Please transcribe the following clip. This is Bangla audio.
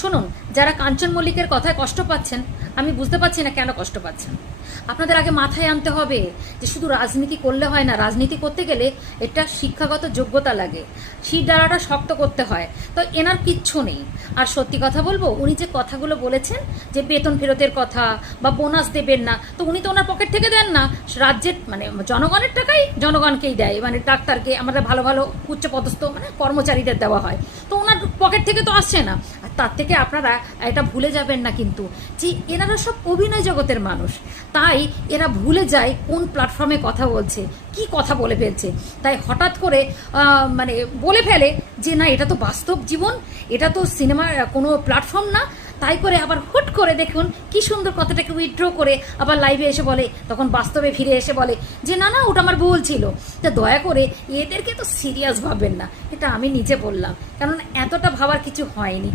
শুনুন, যারা কাঞ্চন মল্লিকের কথায় কষ্ট পাচ্ছেন, আমি বুঝতে পারছি না কেন কষ্ট পাচ্ছেন। আপনাদের আগে মাথায় আনতে হবে যে শুধু রাজনীতি করলে হয় না, রাজনীতি করতে গেলে একটা শিক্ষাগত যোগ্যতা লাগে, শিরদাঁড়াটা শক্ত করতে হয়। তো এনার কিচ্ছু নেই। আর সত্যি কথা বলবো, উনি যে কথাগুলো বলেছেন যে বেতন ফেরতের কথা বা বোনাস দেবেন না, তো উনি তো ওনার পকেট থেকে দেন না, রাজ্যের মানে জনগণের টাকাই জনগণকেই দেয়, মানে ডাক্তারকে, আমাদের ভালো ভালো উচ্চপদস্থ মানে কর্মচারীদের দেওয়া হয়, তো ওনার পকেট থেকে তো আসছে না। আর তার থেকে আপনারা এটা ভুলে যাবেন না কিন্তু যে এনারা সব অভিনয় জগতের মানুষ, তাই এরা ভুলে যায় কোন প্ল্যাটফর্মে কথা বলছে, কি কথা বলে ফেলছে। তাই হঠাৎ করে মানে বলে ফেলে যে না, এটা তো বাস্তব জীবন, এটা তো সিনেমার কোনো প্ল্যাটফর্ম না। তাই করে আবার হুট করে দেখুন কি সুন্দর কথাটাকে উইথড্র করে আবার লাইভে এসে বলে, তখন বাস্তবে ফিরে এসে বলে যে না না, ওটা আমার ভুল ছিল। তা দয়া করে এদেরকে তো সিরিয়াস ভাববেন না, এটা আমি নিজে বললাম, কারণ এতটা ভাবার কিছু হয়নি।